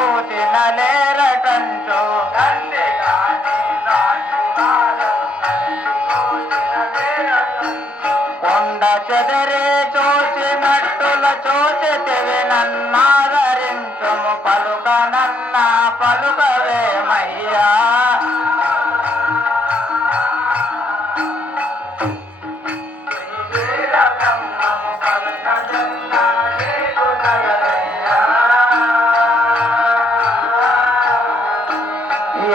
చూచిన లేరటంటూ కొండ చెదరే చూచినట్టుల చూచితివి నన్నాదరించుము పలుకనన్న పలుకవేమయ్యా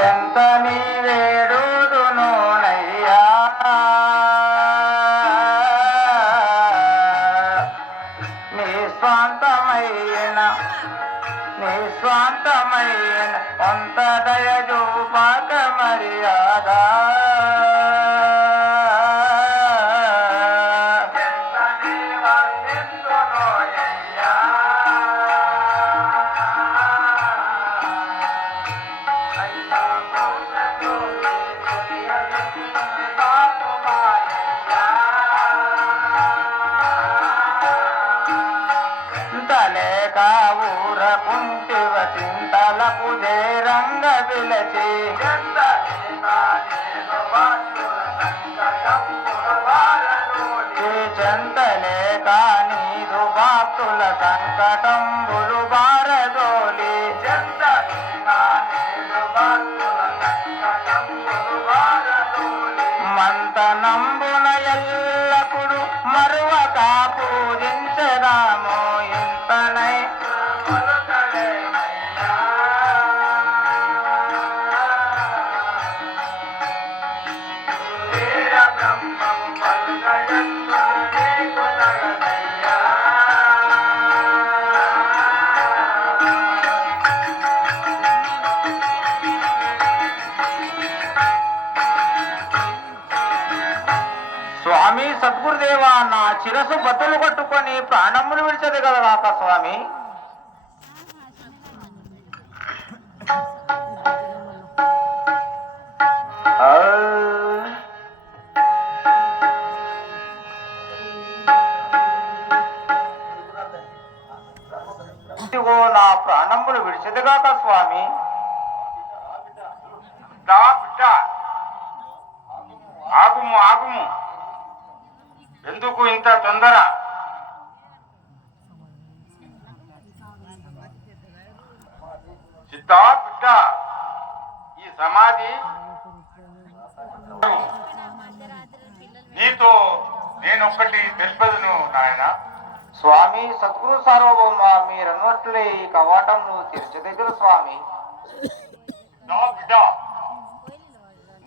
ఎంత నీ వేడుదునోనయ్యా నీ స్వాంతమైన కొంత దయజూపాక మర్యాద లేక ఊరకుంటివ చింతలకు చేరంగ పిలచి చెంతలేక నీదు భక్తుల సంకటంబులు బారదోలి మంతనంబున ఎల్లప్పుడు మరువక పూజించరాము ఇంతనై స్వామి సద్గురుదేవా నా శిరసు బతులు కట్టుకొని ప్రాణములు విడిచదు కదగాక స్వామి నా ప్రాణములు విడిచదుగాక స్వామి ఆగుము ఆగుము ఎందుకు ఇంత తొందర సిద్ధా బిడ్డ ఈ సమాధి నీతో నేనొక్కటి తెలుపదును నాయన స్వామి సద్గురు సార్వభౌమ మీరన్నట్లే ఈ కవాటంను తెరచదగ్గర స్వామి బిడ్డ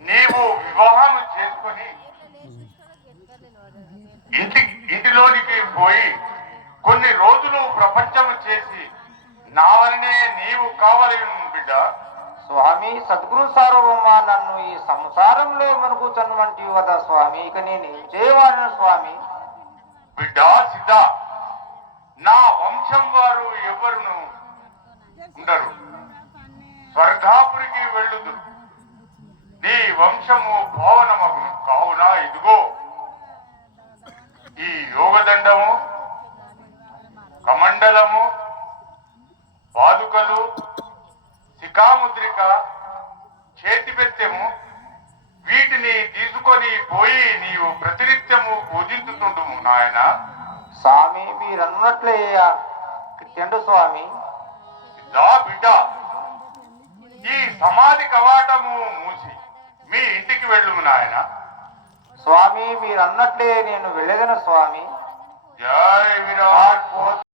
నీవు వివాహం చేసుకొని ఇంటిలోనికి పోయి కొన్ని రోజులు ప్రపంచం చేసి నా వలనే నీవు కావాలి బిడ్డ స్వామి సద్గురు సార్వభౌమ నన్ను ఈ సంసారంలో మరుగుతున్నటువంటి కదా స్వామి ఇక నేను ఏం చేయవాలను స్వామి బిడ్డ సిద్ధ నా వంశం వారు ఎవరును ఉండరు స్వర్గాపురికి వెళ్ళుదురు నీ వంశము భవనమగును కావున ఇదిగో ఈ యోగదండము కమండలము పాదుకలు శిఖాముద్రిక చేతి బెత్తెము వీటిని తీసుకొని పోయి నీవు ప్రతినిత్యము పూజించుతుండుము నాయన స్వామి మీరన్నట్లే తిండు స్వామి బిడ్డ ఈ సమాధి కవాటము మూసి మీ ఇంటికి వెళ్ళుము నాయన స్వామి మీరన్నట్లే నేను వెళ్ళేదను స్వామి జై విరాట్